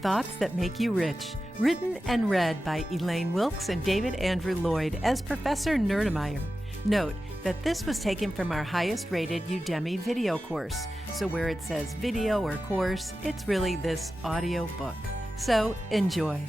Thoughts That Make You Rich, written and read by Elaine Wilkes and David Andrew Lloyd as Professor Nerdemeyer. Note that this was taken from our highest-rated Udemy video course, so where it says video or course, it's really this audio book. So enjoy.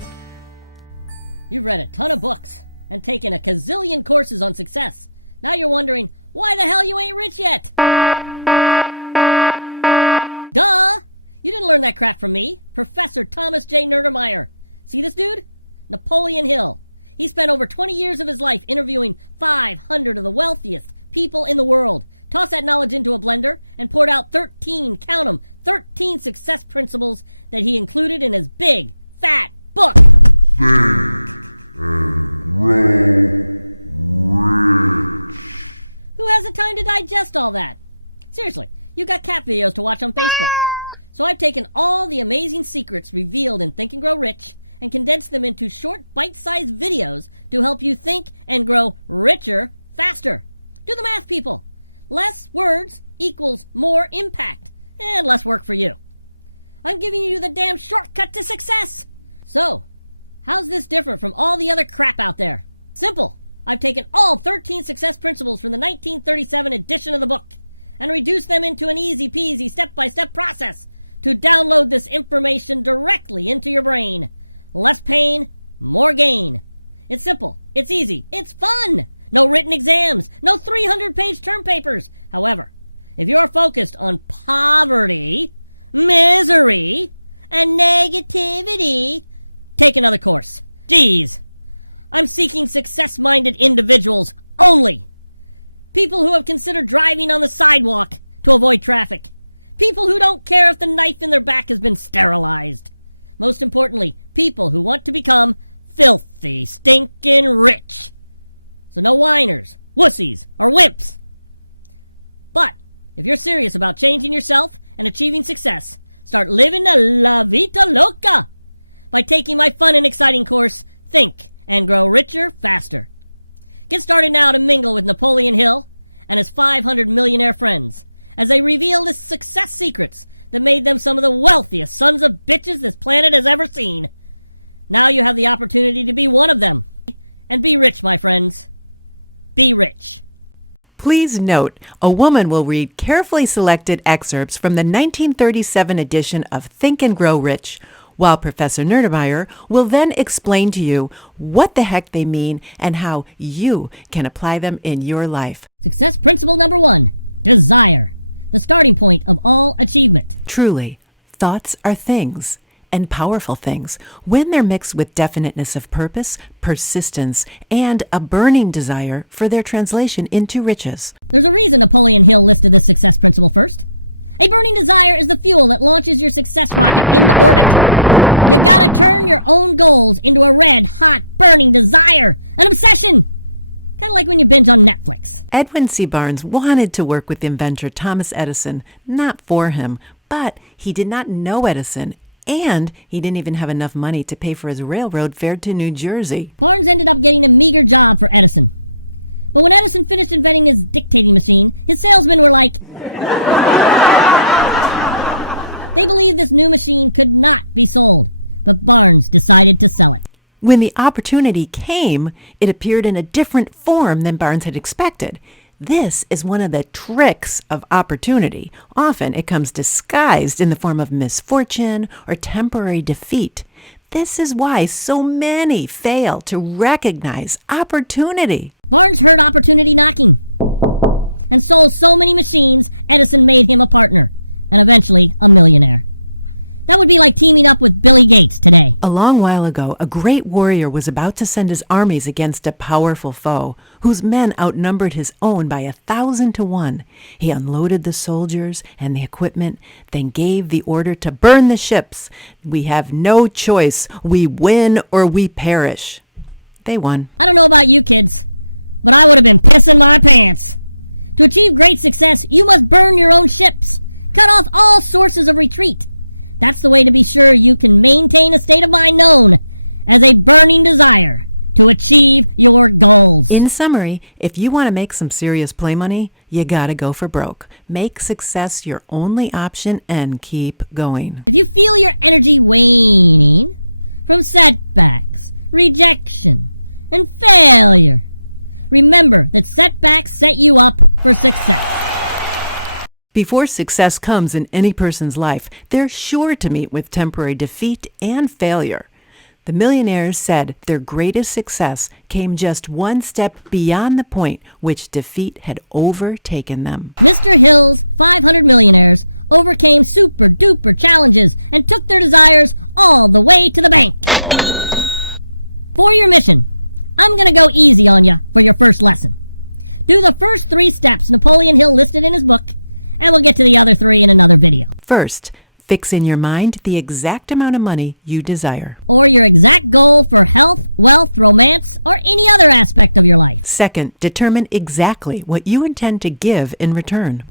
Please note, a woman will read carefully selected excerpts from the 1937 edition of Think and Grow Rich, while Professor Nerdemeyer will then explain to you what the heck they mean and how you can apply them in your life. Truly, thoughts are things, and powerful things, when they're mixed with definiteness of purpose, persistence, and a burning desire for their translation into riches. Edwin C. Barnes wanted to work with inventor Thomas Edison, not for him, but he did not know Edison, and he didn't even have enough money to pay for his railroad fare to New Jersey. When the opportunity came, it appeared in a different form than Barnes had expected. This is one of the tricks of opportunity. Often it comes disguised in the form of misfortune or temporary defeat. This is why so many fail to recognize opportunity. A long while ago, a great warrior was about to send his armies against a powerful foe, whose men outnumbered his own by 1,000 to 1. He unloaded the soldiers and the equipment, then gave the order to burn the ships. We have no choice. We win or we perish. They won. In summary, if you want to make some serious play money, you gotta go for broke. Make success your only option and keep going. Before success comes in any person's life, they're sure to meet with temporary defeat and failure. The millionaires said their greatest success came just one step beyond the point which defeat had overtaken them. First, fix in your mind the exact amount of money you desire. Second, determine exactly what you intend to give in return.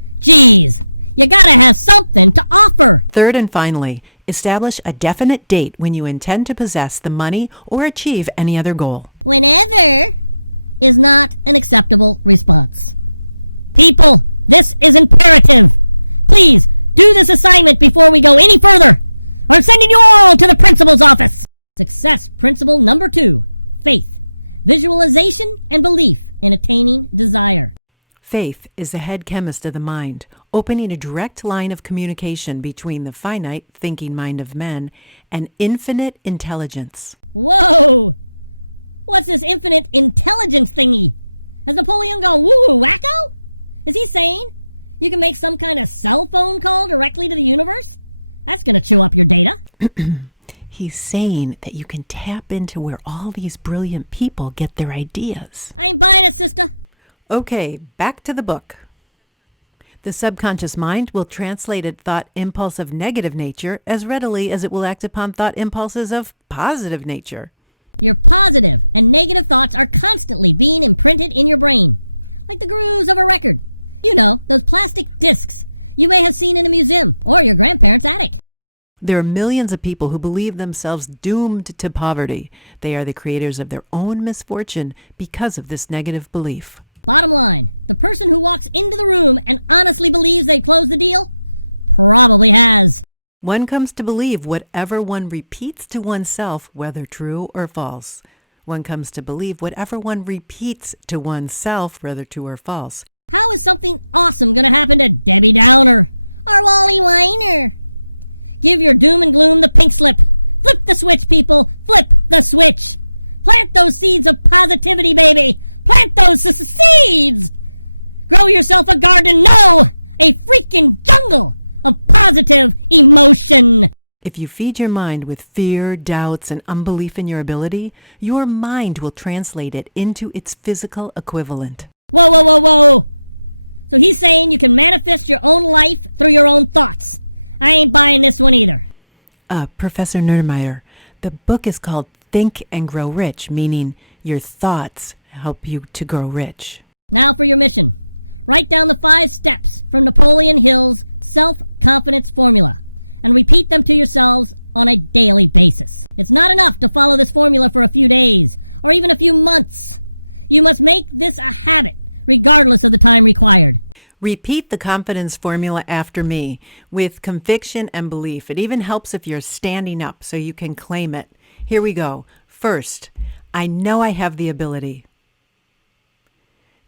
Third and finally, establish a definite date when you intend to possess the money or achieve any other goal. Faith is the head chemist of the mind, opening a direct line of communication between the finite thinking mind of men and infinite intelligence. Whoa! What's this infinite intelligence thingy? Does it believe about what we whisper? What are you saying? You can make some kind of cell phone go directly to the universe? That's going to show up your data. He's saying that you can tap into where all these brilliant people get their ideas. Okay, back to the book. The subconscious mind will translate a thought impulse of negative nature as readily as it will act upon thought impulses of positive nature. Your positive and negative thoughts are constantly being imprinted in your brain. Like the criminals on the record. You know, the plastic discs. You may have seen the museum flying out there tonight. There are millions of people who believe themselves doomed to poverty. They are the creators of their own misfortune because of this negative belief. Online, the person who walks into the room and honestly believes it knows the deal? Wrong as. One comes to believe whatever one repeats to oneself, whether true or false. One comes to believe whatever one repeats to oneself, whether true or false. How is something awesome going to happen at every hour? I'm only one hour. Give your doom blame the pink flip. Flip the switch, people. Flip the switch. Let them speak to positivity, baby. Let them see trees. Call yourself a garden now and freaking devil. The positive emotion. If you feed your mind with fear, doubts, and unbelief in your ability, your mind will translate it into its physical equivalent. Whoa. Are you saying you can manifest your own life for your own gifts? Everybody in this video. Professor Nuremeier, the book is called Think and Grow Rich, meaning your thoughts help you to grow rich. Now for your vision. Write down the 5 steps to Napoleon Hill's self-confidence formula and repeat them to yourselves on a daily basis. It's not enough to follow this formula for a few days, or even a few months. You must make this a habit, regardless of the time required. Repeat the confidence formula after me with conviction and belief. It even helps if you're standing up so you can claim it. Here we go. First, I know I have the ability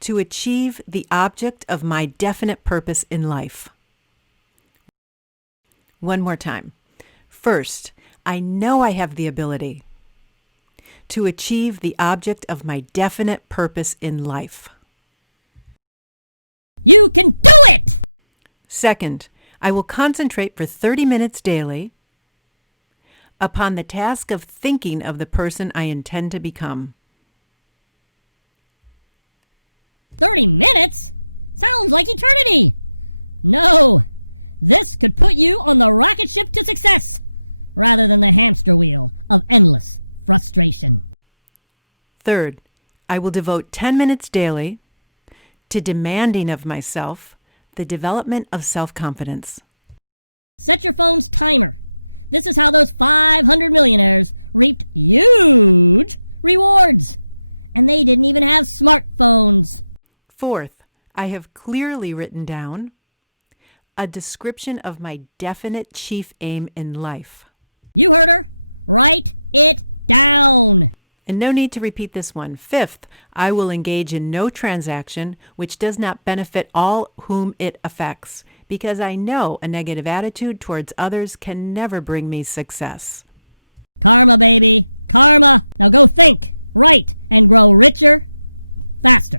to achieve the object of my definite purpose in life. One more time. First, I know I have the ability to achieve the object of my definite purpose in life. You can do it! Second, I will concentrate for 30 minutes daily upon the task of thinking of the person I intend to become. 30 minutes? Sounds like eternity! No! That's to put you on a rocket ship to success! Rather than a hamster wheel with endless frustration. Third, I will devote 10 minutes daily to demanding of myself the development of self-confidence. Set your focus clear. This is how those 500 millionaires reap huge rewards. And they can even ask your friends. Fourth, I have clearly written down a description of my definite chief aim in life. You heard? Write it down. And no need to repeat this one. Fifth, I will engage in no transaction which does not benefit all whom it affects, because I know a negative attitude towards others can never bring me success. Harder, baby. Harder. Now go think, wait, and grow richer, faster.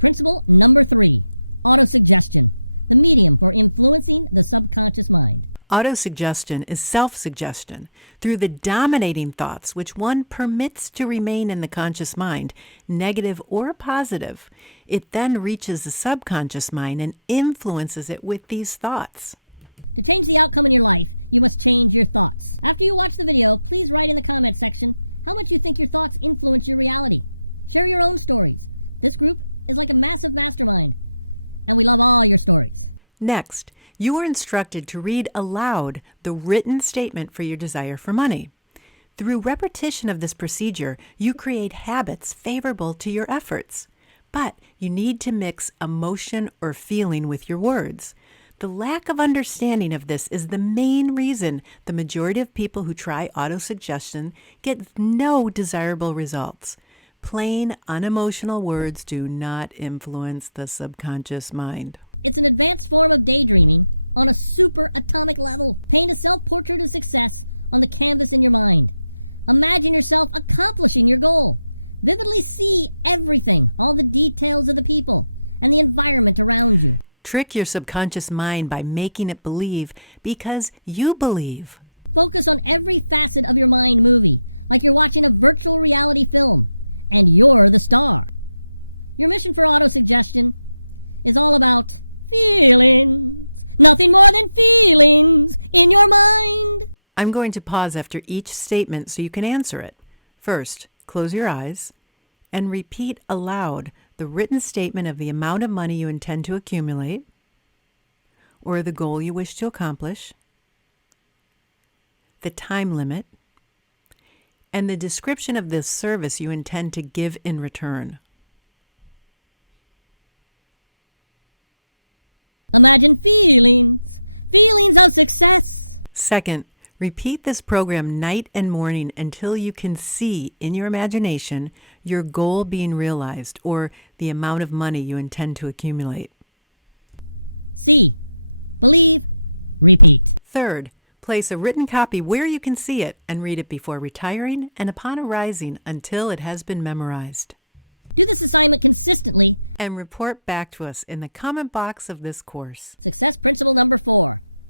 Principle number 3. Auto-suggestion. The medium for influencing the subconscious mind. Autosuggestion is self-suggestion through the dominating thoughts which one permits to remain in the conscious mind, negative or positive. It then reaches the subconscious mind and influences it with these thoughts. To change the outcome of your life, you must change your thoughts. After you watch the video, please read in the comment section how much you think your thoughts influence your reality. Share your own experience. This week, it's like a master mastermind. Now we have all your stories. Next, you are instructed to read aloud the written statement for your desire for money. Through repetition of this procedure, you create habits favorable to your efforts. But you need to mix emotion or feeling with your words. The lack of understanding of this is the main reason the majority of people who try autosuggestion get no desirable results. Plain, unemotional words do not influence the subconscious mind. It's an advanced form of daydreaming on a super atomic level. Bring yourself to success on the canvas of the mind. Imagine yourself accomplishing your goal. Really see everything on the details of the people and the environment around you. Trick your subconscious mind by making it believe because you believe. Focus on every facet of your mind movie like you're watching a virtual reality film, and you're the star. Your mission for auto-suggestion is all about feeling. Recognize feelings in your mind. I'm going to pause after each statement so you can answer it. First, close your eyes and repeat aloud the written statement of the amount of money you intend to accumulate or the goal you wish to accomplish, the time limit, and the description of the service you intend to give in return. Imagine feelings of success. Second, repeat this program night and morning until you can see in your imagination your goal being realized or the amount of money you intend to accumulate. See, believe, repeat. Third, place a written copy where you can see it and read it before retiring and upon arising until it has been memorized. Do this to someone consistently. And report back to us in the comment box of this course. Success principle number 4.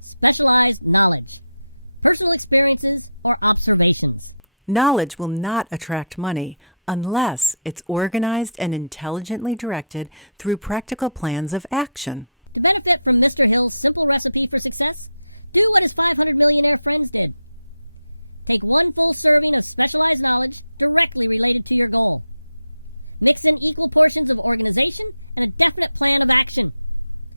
Specialized knowledge. Personal experiences or observations. Knowledge will not attract money unless it's organized and intelligently directed through practical plans of action. The benefit from Mr. Hill's simple recipe for success? Do what his 341 friends did. Take one full serving of specialized knowledge directly related to your goal. Mix in equal portions of organization with a definite plan of action.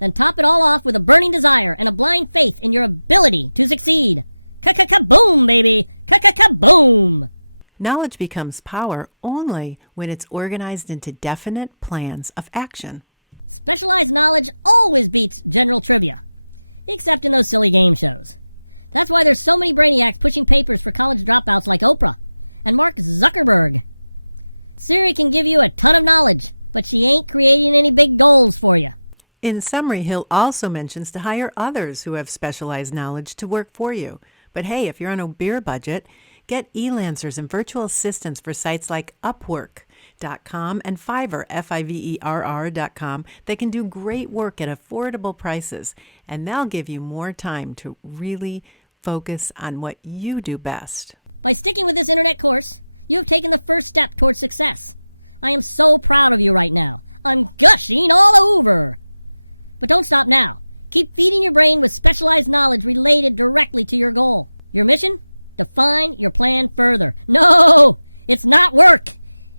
Then top it all off with a burning desire and a blind faith in your ability to succeed. And look at boom, baby! Look at the boom! Knowledge becomes power only when it's organized into definite plans of action. Specialized knowledge always beats general trivia, except in those silly game shows. That's why there's so many brainiac pushing papers for college dropouts like Oprah and Mark Zuckerberg. Stanley can give you a ton of knowledge, but she ain't creating any big goals for you. In summary, Hill also mentions to hire others who have specialized knowledge to work for you. But hey, if you're on a beer budget, get e-lancers and virtual assistants for sites like Upwork.com and Fiverr, Fiverr.com, that can do great work at affordable prices, and they'll give you more time to really focus on what you do best. By sticking with this in my course, you've taken the first step towards success. I am so proud of you right now. I'm gushing all over. Don't stop now. Keep feeding your brain with specialized knowledge related directly to your goal. Your vision, and fill out your plan formula. Oh, it's not work.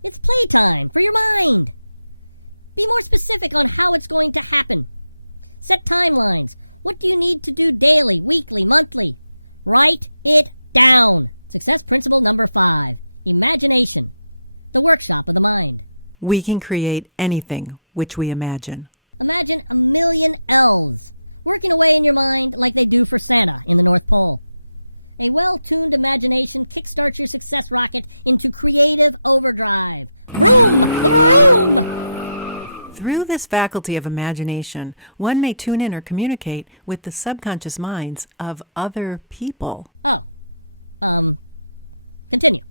It's outline. Reality. Be more specific on how it's going to happen. Set timelines. What do you need to do daily, weekly, monthly? Write it down. Success principle number 5. Imagination. The workshop of the mind. We can create anything which we imagine. Imagine a million elves working away in your mind like they do for Santa from the North Pole. The well-tuned imagination kickstarts your success rocket into creative overdrive. this faculty of imagination, one may tune in or communicate with the subconscious minds of other people.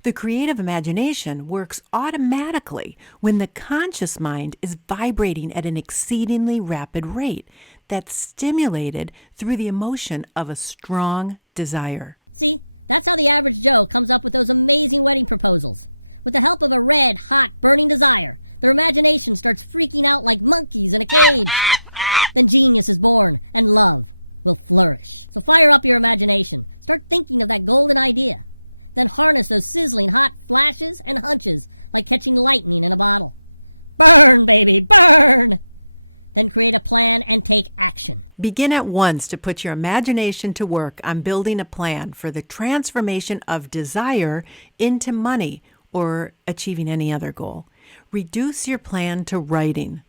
The creative imagination works automatically when the conscious mind is vibrating at an exceedingly rapid rate that's stimulated through the emotion of a strong desire. See, that's how the average Joe comes up with those amazing wedding proposals. With the help of a red, hot, burning desire, their imagination starts freaking out like monkeys and genius is born and love will flourish. So fire up your imagination. Start thinking of a golden idea. Then harness those sizzling hot flashes and glitches like catching the lightning in a bow. Color, baby, color! And create a plan and take action. Begin at once to put your imagination to work on building a plan for the transformation of desire into money or achieving any other goal. Reduce your plan to writing.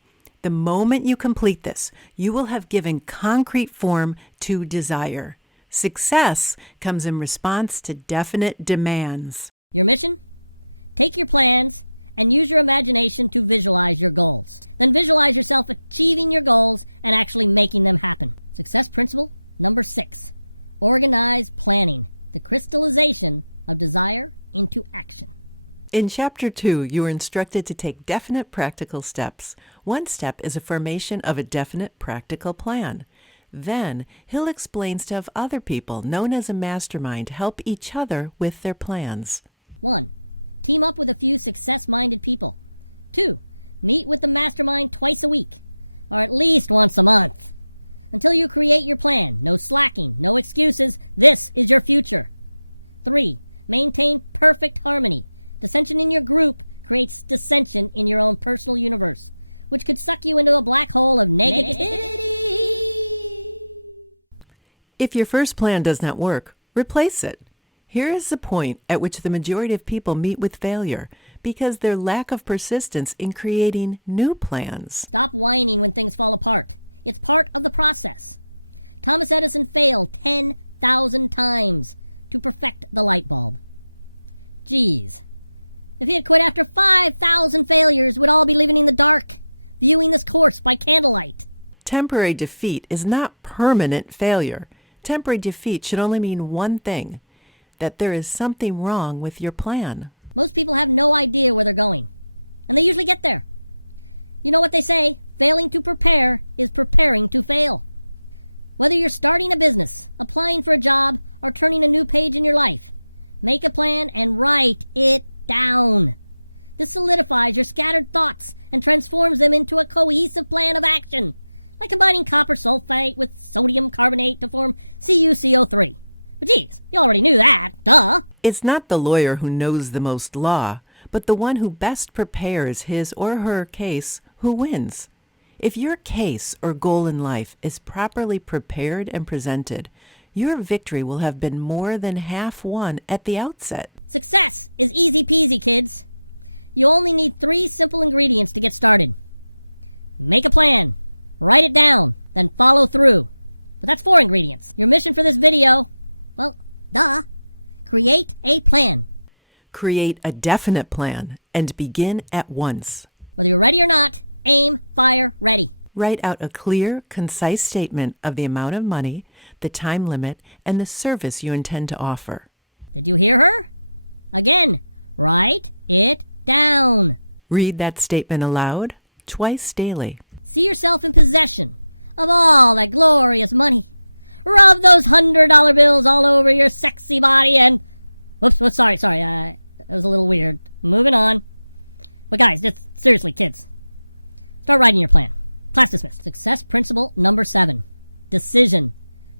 The moment you complete this, you will have given concrete form to desire. Success comes in response to definite demands. Your mission? Take your plans and use your imagination to visualize your goals. Then visualize yourself achieving your goals and actually making them happen. Success principle number 6. Organize planning, the crystallization of desire into action. In Chapter 2, you are instructed to take definite practical steps. One step is a formation of a definite practical plan. Then, he'll explain to have other people, known as a mastermind, help each other with their plans. 1. Team up with a few success-minded people. 2. Meet with the mastermind twice a week. One of the easiest ones to love. Until you create your plan, no slacking, no excuses, this is your future. 3. Maintain perfect harmony. Distinction in the group creates distinction in your own personal universe, which can suck you into a black hole of imagination. If your first plan does not work, replace it. Here is the point at which the majority of people meet with failure, because their lack of persistence in creating new plans. Stop believing when things fall apart. It's part of the process. Promising us and feel 10,000 times to detect the light bulb. Jeez. We can clear up 5,000 failures without the ending of the arc. The endless course by candlelight. Temporary defeat is not permanent failure. Temporary defeat should only mean one thing, that there is something wrong with your plan. Most people have no idea where they're going. And then you can get there. You know what they say? Failing to prepare is preparing to fail. Whether you're starting a business, applying for a job, or turning a new page in your life, make a plan and write it down. It solidifies your scattered thoughts and transforms them into a cohesive plan of action. Like a very copper sulfide with sodium carbonate to form sulfide. Wait, don't do that. It's not the lawyer who knows the most law, but the one who best prepares his or her case who wins. If your case or goal in life is properly prepared and presented, your victory will have been more than half won at the outset. Success is easy peasy, kids. You only need 3 simple ingredients to get started. Make a plan, write it down, and follow through. That's 4 ingredients. And thank you for this video. Create a plan. Create a definite plan and begin at once. When you're ready or not, aim, fire, ready. Write out a clear, concise statement of the amount of money, the time limit, and the service you intend to offer. If you error, again, write it down. Read that statement aloud twice daily. See yourself in possession. Oh, that glorious money. Rather than $100 bills all over your sexy head. Sorry. I'm a little weird. Move on. Okay, seriously, kids. 4-video plan. Success principle number 7. Decision.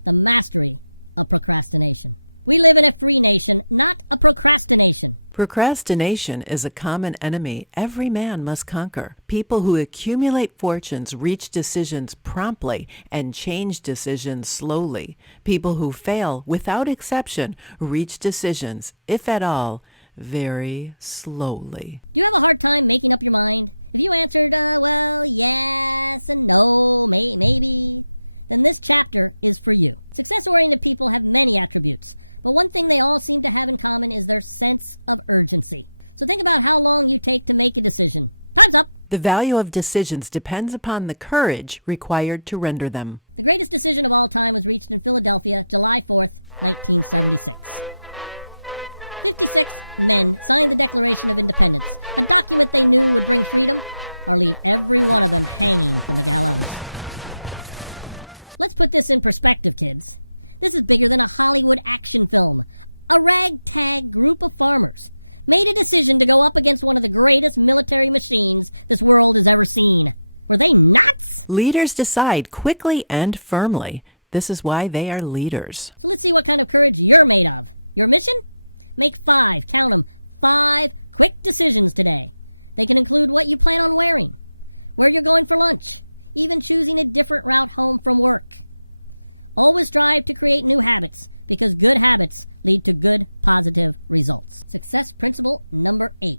The mastery of procrastination. We live in a creation, not a procrastination. Procrastination is a common enemy every man must conquer. People who accumulate fortunes reach decisions promptly and change decisions slowly. People who fail, without exception, reach decisions, if at all, very slowly. You have a hard time making up your mind. You answer yes and no, maybe. And this chapter is for you. Successful many people have many attributes. But one thing they all seem to have in common is their sense of urgency. Think about how long you take to make a decision. The value of decisions depends upon the courage required to render them. The greatest decision of all time was reached in Philadelphia, July 4th, 1860. Let's put this in perspective, kids. This is bigger than a Hollywood action film. A ragtag group of farmers made a decision to go up against one of the greatest military machines this world has ever seen. Are they nuts? Leaders decide quickly and firmly. This is why they are leaders. Let's see what kind of courage you're made of. You're missing. Make 5 quick decisions today. You include what you plan on wearing. Where you going for lunch? Even choosing a different route home from work. You must elect to create new habits, because good habits lead to good, positive results. Success principle number 8.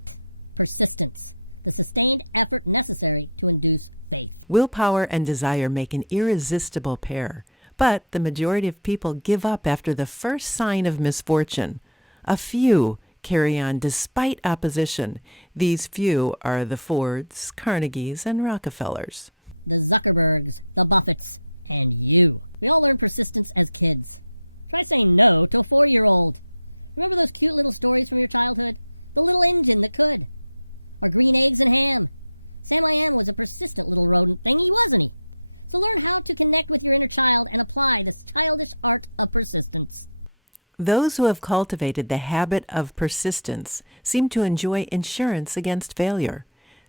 Persistence. The sustained effort necessary to induce faith. Willpower and desire make an irresistible pair, but the majority of people give up after the first sign of misfortune. A few carry on despite opposition. These few are the Fords, Carnegies, and Rockefellers. The Zuckerbergs, the Buffetts, and you. Know their persistence as kids. Try saying no to a 4-year-old. Remember those terrible stories from your childhood? You were letting him the good. But he hangs in hand. Sam was a persistent little rodent, and he wasn't. So learn how to connect with your child and apply this childish part of persistence. Those who have cultivated the habit of persistence seem to enjoy insurance against failure.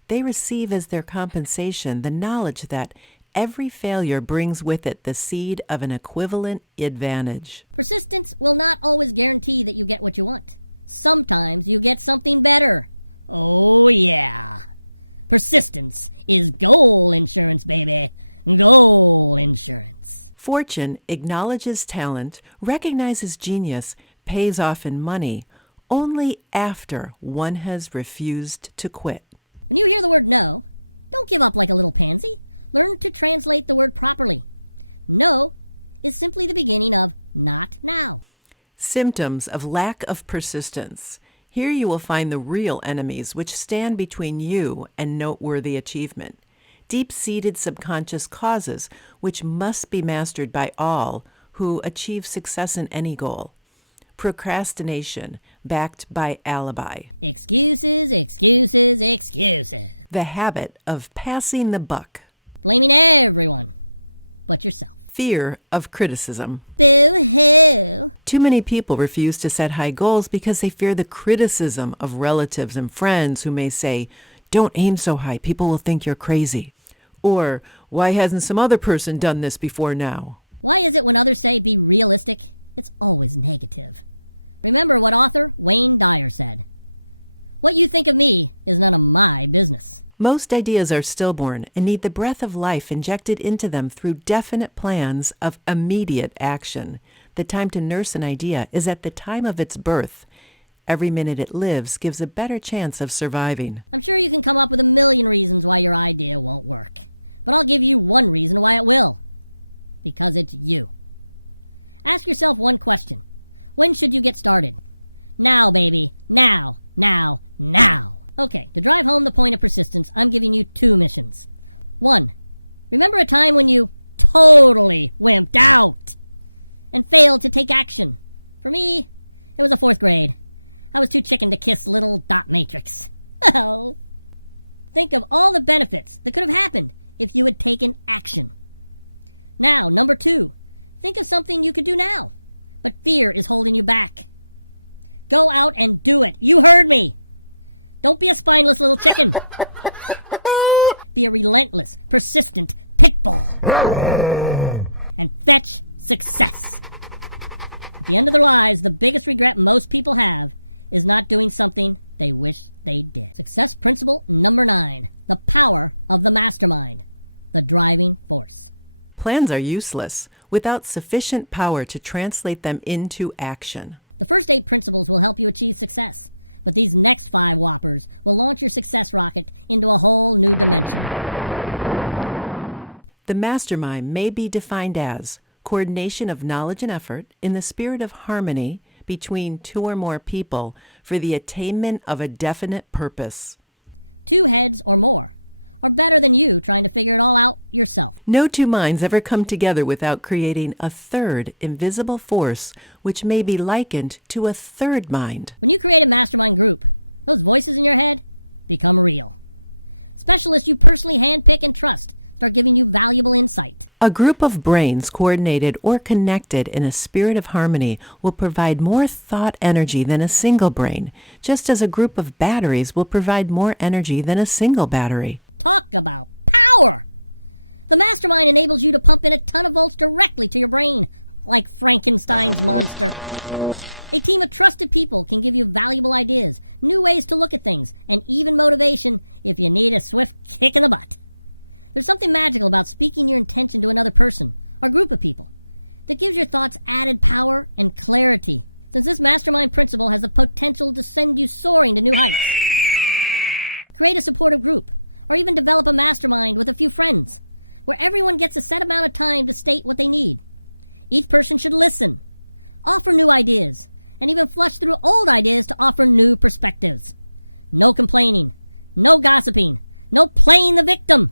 They receive as their compensation the knowledge that every failure brings with it the seed of an equivalent advantage. Persistence will not always guarantee that you get what you want. Sometimes you get something better. Oh yeah. Persistence is gold insurance, baby. Gold insurance. Fortune acknowledges talent, recognizes genius, pays off in money, only after one has refused to quit. When you hear the word no, don't give up like a little pansy. Learn to translate the word properly. No is simply the beginning of not now. Symptoms of lack of persistence. Here you will find the real enemies which stand between you and noteworthy achievement. Deep-seated subconscious causes which must be mastered by all who achieve success in any goal. Procrastination, backed by alibi. Excuses. The habit of passing the buck. Hey, everyone. What you say? Fear of criticism. Too many people refuse to set high goals because they fear the criticism of relatives and friends who may say, "Don't aim so high, people will think you're crazy." Or, "Why hasn't some other person done this before now?" Why is it when others try to be realistic, it's always negative? Remember what author Wayne Dyer said. What do you think of me is none of my business. Most ideas are stillborn and need the breath of life injected into them through definite plans of immediate action. The time to nurse an idea is at the time of its birth. Every minute it lives gives a better chance of surviving. I'm sure you can come up with a million reasons why your idea won't work. I'll give you one reason why it will. Because it's you. Ask yourself one question. When should you get started? Now, baby. Now. Okay, to drive home the point of persistence, I'm giving you 2 missions. 1. Remember a time when you slowly went out and failed to take action. I mean, you're the 4th grade. What if you're checking the kids' little dot matrix? Think of all the benefits that could happen if you had taken action. Now, number 2. Think of something you can do now. But fear is holding you back. Go out and do it. You heard me. Don't be a spineless little kid. Be relentless, persistent. And that's success. In our lives, the biggest regret most people have is not doing something they wish they did. Success principle number 9. The power of the mastermind. The driving force. Plans are useless without sufficient power to translate them into action. The first 8 principles will help you achieve success, but these next 5 offers launch your success rocket into a whole new direction. The mastermind may be defined as coordination of knowledge and effort in the spirit of harmony between 2 or more people for the attainment of a definite purpose. 2 heads or more. than you trying to figure it all out yourself. No two minds ever come together without creating a third invisible force, which may be likened to a third mind. You create a mastermind group. Those voices in your head become real. Also, if you personally make big trust, are giving you valuable insight. A group of brains coordinated or connected in a spirit of harmony will provide more thought energy than a single brain, just as a group of batteries will provide more energy than a single battery. Talk about power. The mastermind enables you to put that chemical directly to your brain, like Frankenstein. You keep a trusted people and give you valuable ideas, new ways to look at things, and even motivation. If you need it, stick it out. There's something magical about speaking your thoughts to another person, a group of people. It gives your thoughts added power and clarity. This is mastermind principles with the potential to send you soaring in the Create a supportive group. Maybe develop a mastermind with a few friends, where everyone gets the same amount of time to state what they need. Each person should listen, open up ideas, and you can foster those ideas to open new perspectives. No complaining, no gossiping, no playing the victim.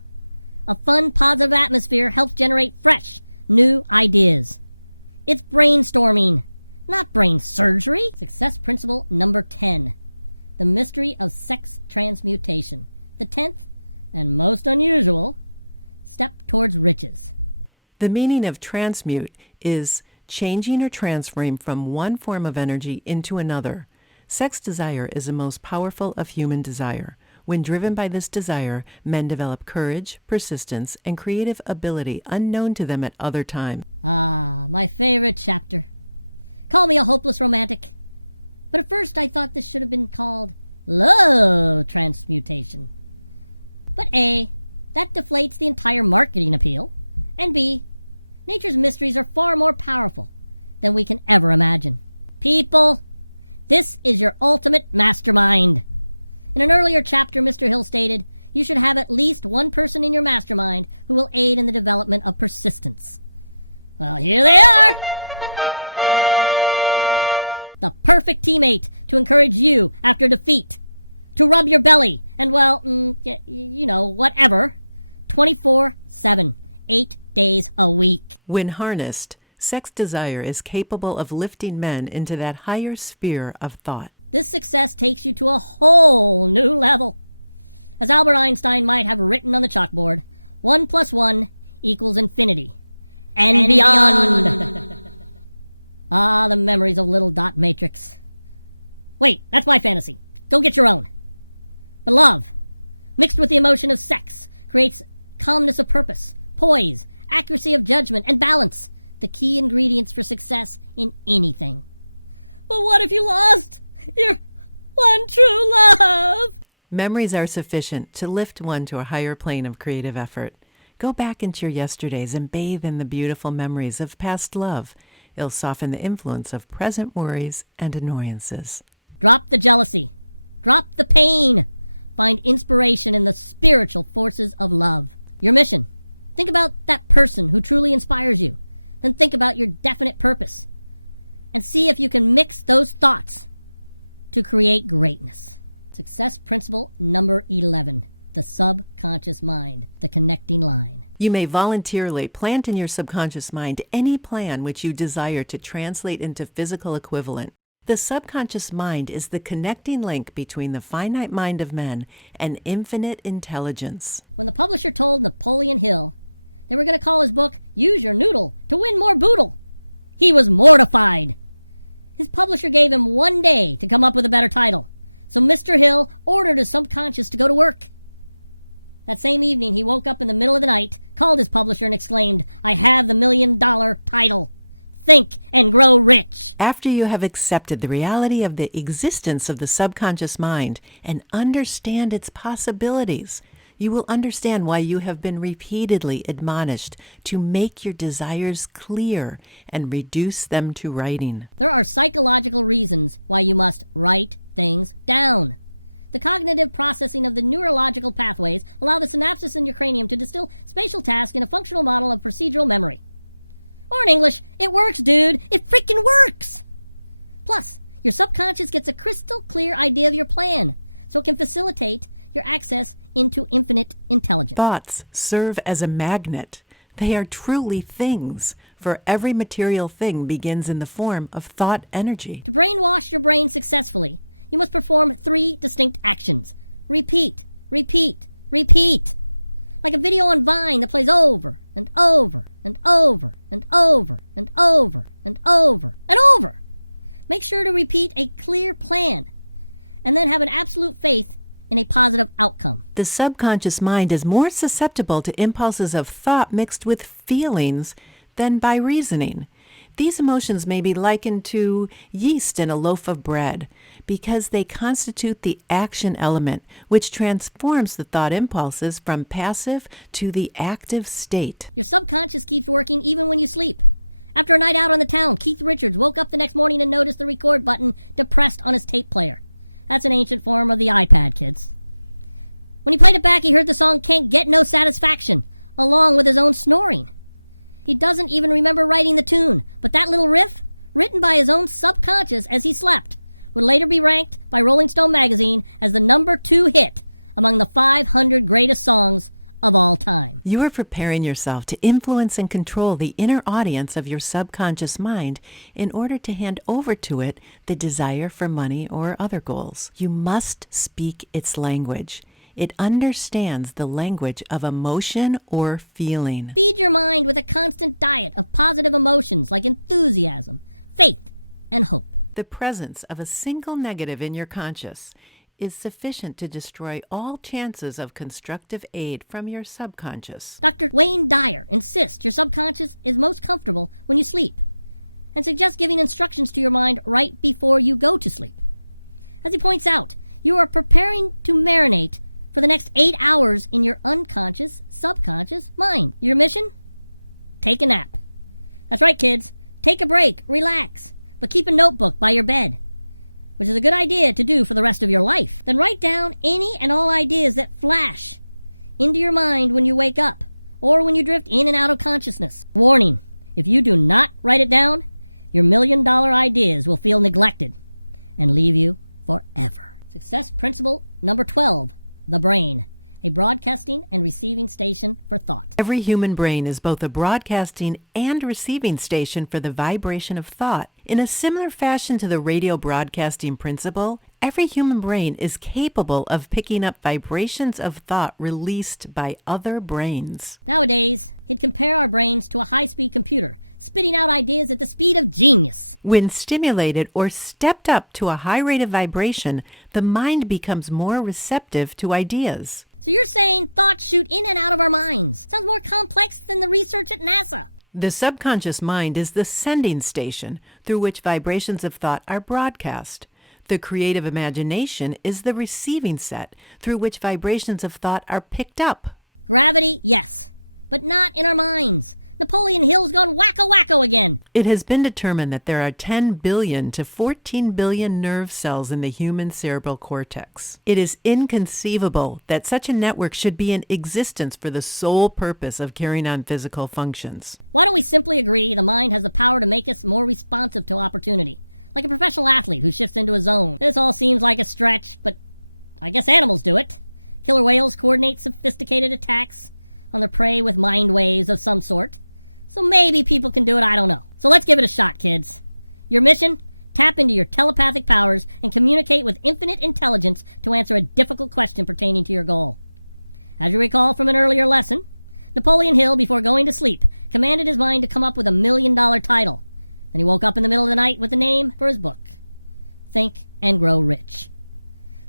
A fun, positive atmosphere helps generate fresh, new ideas. It's brainstorming, not brain surgery. Success principle number 10. The mystery of sex transmutation. The 10th and most unusual step towards riches. The meaning of transmute is changing or transferring from one form of energy into another. Sex desire is the most powerful of human desire. When driven by this desire, men develop courage, persistence, and creative ability unknown to them at other times. My favorite chapter. Call me a hopeless romantic. At first I thought this should be called love transmutation. But A, what deflates the entire marketing appeal. And B, because mysteries are far more powerful than we could ever imagine. People, this is your ultimate mastermind. An earlier chapter was stated you should have at least one person from the mastermind who will aid in the development of persistence. The perfect teammate to encourage you after defeat. You walk your belly and whatever. 24, 7, 8 days a week. When harnessed, sex desire is capable of lifting men into that higher sphere of thought. This success takes you to a whole new level. And although Einstein and I have written on the chalkboard, 1 plus 1 equals infinity. And you know, I remember the little dot matrix. Wait, that's what it is. Don't control. Love. Mixed with the emotion of sex. Creates balance and purpose. Poise. Accuracy of judgment and balance. The key ingredient for success in anything. But what if you love? Memories are sufficient to lift one to a higher plane of creative effort. Go back into your yesterdays and bathe in the beautiful memories of past love. It'll soften the influence of present worries and annoyances. Not the jealousy, not the pain, and inspiration in the spiritual forces of love. Your mission. Think about that person who truly inspired you. And think about your definite purpose. And see if you can mix those dots to create greatness. Success principle number 11. The subconscious mind. The connecting line. You may voluntarily plant in your subconscious mind any plan which you desire to translate into physical equivalent. The subconscious mind is the connecting link between the finite mind of men and infinite intelligence. The publisher told Napoleon Hill, they were going to call his book Use Your Noodle. I'm like, Lord, do it. He was mortified. His publisher gave him 1 day to come up with a better title. So Mr. Hill ordered his subconscious to go to work. The same evening, he woke up in the middle of the night, told his publisher, exclaimed, "You have the $1 million title. Think and grow rich." After you have accepted the reality of the existence of the subconscious mind and understand its possibilities, you will understand why you have been repeatedly admonished to make your desires clear and reduce them to writing. There are psychological reasons why you must write things down. The cognitive processing of the neurological pathways will notice the process in your brain you read the mental tasks and the functional model of procedural memory. Or English, it works, dude. It works. Plus, your subconscious gets a crystal clear idea of your plan, so it can facilitate your access into infinite intelligence. thoughts serve as a magnet. They are truly things, for every material thing begins in the form of thought energy. Brainwash your brain successfully. You must perform 3 distinct actions. Repeat, repeat, repeat. And if you don't mind, it's over, and over, and over, and over, and over, and over, and over. Make sure you repeat a clear plan, and then have an absolute faith in a positive outcome. The subconscious mind is more susceptible to impulses of thought mixed with feelings than by reasoning. These emotions may be likened to yeast in a loaf of bread because they constitute the action element, which transforms the thought impulses from passive to the active state. The subconscious keeps working even when you sleep. Like what I know in the town, Keith Richards woke up the next morning and noticed the record button and pressed on his tape player. That's an ancient form of the iPad, kids. When he played it back, he heard the song Can't Get No Satisfaction, along with his own story. He doesn't even remember writing the tune, but that little riff, written by his own subconscious as he slept, will later be ranked by Rolling Stone magazine as the #2 hit among the 500 greatest songs of all time. You are preparing yourself to influence and control the inner audience of your subconscious mind in order to hand over to it the desire for money or other goals. You must speak its language. It understands the language of emotion or feeling. Feed your mind with a constant diet of positive emotions like enthusiasm, faith, and hope. The presence of a single negative in your conscious is sufficient to destroy all chances of constructive aid from your subconscious. Dr. Wayne Dyer insists your subconscious is most comfortable when you sleep. If you're just giving instructions to your mind right before you go to sleep. As he points out, you are preparing to marinate for the next 8 hours in your unconscious, subconscious mind. You're ready? Take a nap. And my kids, take a break, relax, and keep a notebook by your bed. And it's a good idea to do for the rest of your life. And write down any and all ideas that flash into your mind when you wake up, or when you drift in and out of consciousness. Warning, if you do not write it down, your million-dollar ideas will feel neglected and leave you forever. Success principle number 12, the brain, a broadcasting and receiving station for thought. Every human brain is both a broadcasting and receiving station for the vibration of thought. In a similar fashion to the radio broadcasting principle, every human brain is capable of picking up vibrations of thought released by other brains. Nowadays, we compare our brains to a high-speed computer, spitting out ideas at the speed of genius. When stimulated or stepped up to a high rate of vibration, the mind becomes more receptive to ideas. You're saying thoughts shoot in and out of our minds, still more complex than the nature can imagine. The subconscious mind is the sending station through which vibrations of thought are broadcast. The creative imagination is the receiving set through which vibrations of thought are picked up. Gravity, yes, but not in our minds. The pool hills in wacky again. It has been determined that there are 10 billion to 14 billion nerve cells in the human cerebral cortex. It is inconceivable that such a network should be in existence for the sole purpose of carrying on physical functions. Why don't we simply agree the mind has the power to make us more responsive to opportunity? Like a professional athlete that shifts into his zone. It doesn't seem like a stretch, but I guess animals do it. So the whales coordinate sophisticated attacks on the prey with mind waves less than short. So maybe people can do it around them. So let's give it a shot, kids. Your mission? Tap into your telepathic powers and communicate with infinite intelligence to answer a difficult question pertaining to your goal. As you recall from the earlier lesson, the goal is before going to sleep. Committed in mind to come up with $1 million plan. You will go to the middle of the night with the game in this book. Think and grow rich.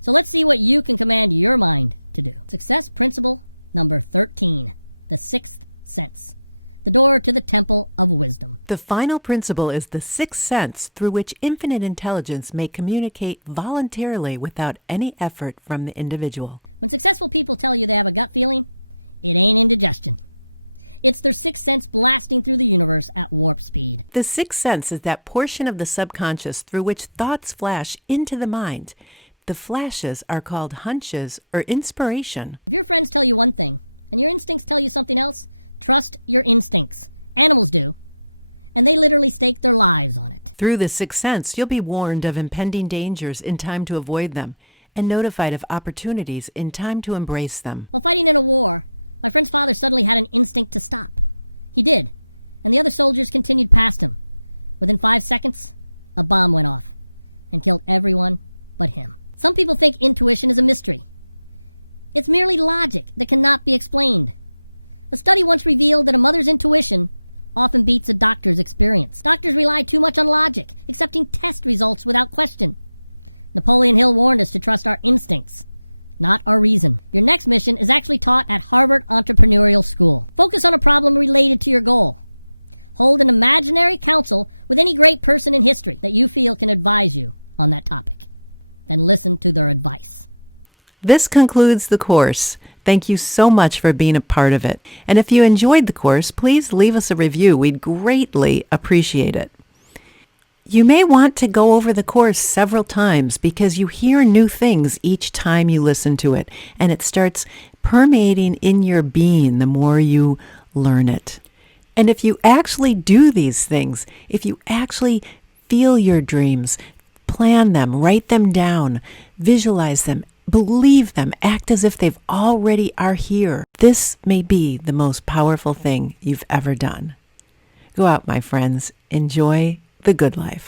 So let's see what you can command your mind in success principle number 13, the 6th sense. The door to the temple of wisdom. The final principle is the sixth sense through which infinite intelligence may communicate voluntarily without any effort from the individual. Successful people tell you they have a gut feeling, you ain't even destined. It's their sixth sense blasting through the universe at warp speed. The sixth sense is that portion of the subconscious through which thoughts flash into the mind. The flashes are called hunches or inspiration. Your friends tell you one thing, and your instincts tell you something else. Trust your instincts. Animals do. You can literally stake their lives on it. Through the sixth sense, you'll be warned of impending dangers in time to avoid them, and notified of opportunities in time to embrace them. We're fighting in a war, wish is a mystery. It's merely logic that cannot be explained. The study was revealed that Rose's intuition even beats the doctor's experience. Doctors rely too much on logic, accepting test results without question. Appalling how word is because our instincts, not our reason. The next mission is actually taught at Harvard Entrepreneurial School. Focus on a problem related to your goal. Hold an imaginary council with any great person in history that you feel can advise you on that topic. And listen to their advice. This concludes the course. Thank you so much for being a part of it. And if you enjoyed the course, please leave us a review. We'd greatly appreciate it. You may want to go over the course several times because you hear new things each time you listen to it, and it starts permeating in your being the more you learn it. And if you actually do these things, if you actually feel your dreams, plan them, write them down, visualize them, believe them, act as if they've already are here, this may be the most powerful thing you've ever done. Go out, my friends. Enjoy the good life.